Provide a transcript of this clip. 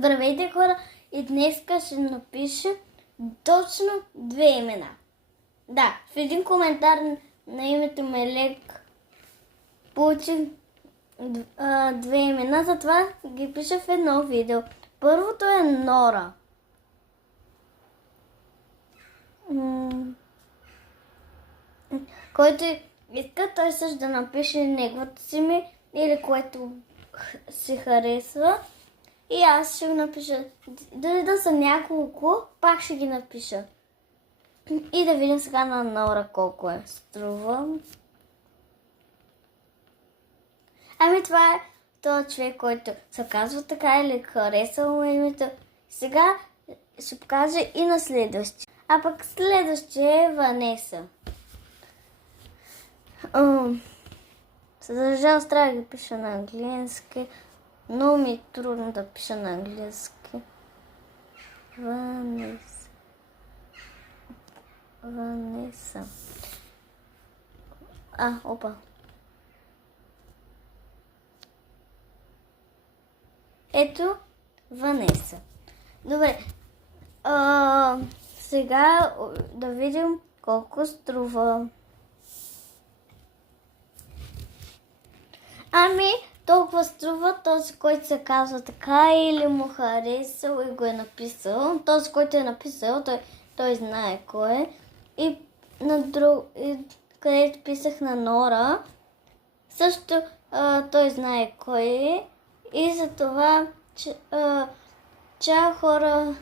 Здравейте, хора! И днеска ще напиша точно 2 имена. Да, в един коментар на името Мелек получих 2 имена, затова ги пиша в едно видео. Първото е Нора. Който иска, той също да напише неговото си име или което си харесва. И аз ще го напиша. Дори да са няколко, пак ще ги напиша. И да видим сега на Нора колко е струва. Ами това е този човек, който се казва така или харесва му името. Сега ще покажа и на следващия. А пък следващия е Ванеса. За жалост трябва да ги пиша на английски. Много ми е трудно да пиша на английски. Ванеса. Опа. Ето Ванеса. Добре. Сега да видим колко струва. Ами, толкова струва този, който се казва така или му харесал и го е написал. Този, който е написал, той знае кой е. И където писах на Нора, също той знае кой е. И за това, чао хора!